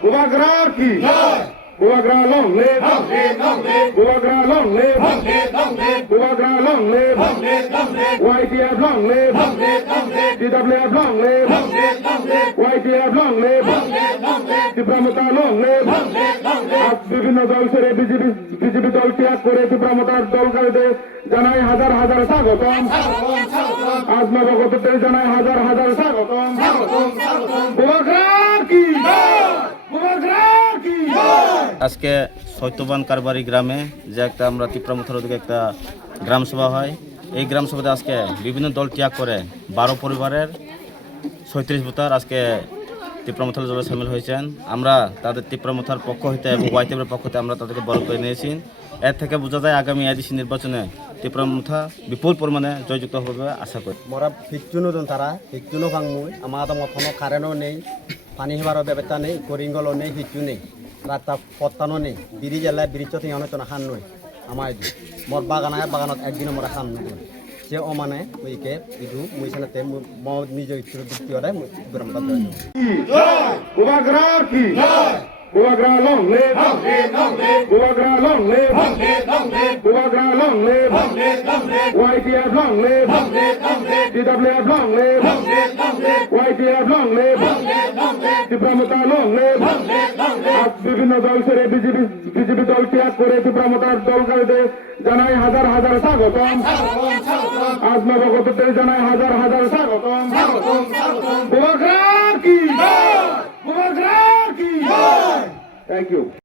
Bubagra ki Bubagra long live Bubagra long live Bubagra long live YTF long live DWF long live YTF long live তীব্রমতা long live আজ বিভিন্ন দল ছেড়ে BJP দল ত্যাগ করে তীব্রমতার দলকারীদের জানাই হাজার হাজার স্বাগতম আজ নবগতদের জানাই হাজার হাজার স্বাগতম বুবাগ্রা কি বুবাগ্রা কি আজকে সত্যবান কারবারি গ্রামে যে একটা আমরা তীব্রমথার ওদিকে একটা গ্রাম সভা হয় এই গ্রাম সভাতে আজকে বিভিন্ন দল ত্যাগ করে 12 পরিবারের 36 ভোটার আজকে তীব্রমথার দলে সামিল হয়েছেন। আমরা তাদের তীব্রমথার পক্ষ হইতে এবং ওয়াইটিএফের পক্ষ হইতে আমরা তাদেরকে বড় করে নিয়েছি। এর থেকে বোঝা যায় আগামী এডিসি নির্বাচনে তীব্রমথা বিপুল পরিমাণে জয়যুক্ত হবে আশা করি। মরা ফিকজুনো জন তারা ফিকজুনো ভাঙমুই আমার তো মতনো কারেন্টও নেই পানি হেবারও ব্যবস্থা নেই করিঙ্গলও নেই ফিকজু নেই রাস্তা পত্তানো নেই বিড়ি জ্বালায় বিড়িচ তিনজন খান নই আমার মোর বাগানত একদিনও মোরা খান নই যে ও মানে মুইকে ইদু মুই সানাতে নিজ ইচ্ছুর দিতে হলে গ্রামটা বুবাগ্রা কি Bubagra long live Bubagra long live Bubagra long live YTF long live DWF long live YTF long live তীব্রমতা long live আজ বিভিন্ন দল ছেড়ে বিজেপি দল ত্যাগ করে তীব্রমতার দলকারীদের জানাই হাজার হাজার স্বাগতম আজ নবগতদের জানাই হাজার হাজার স্বাগতম বুবাগ্রা কি Bubagra ki Thank you.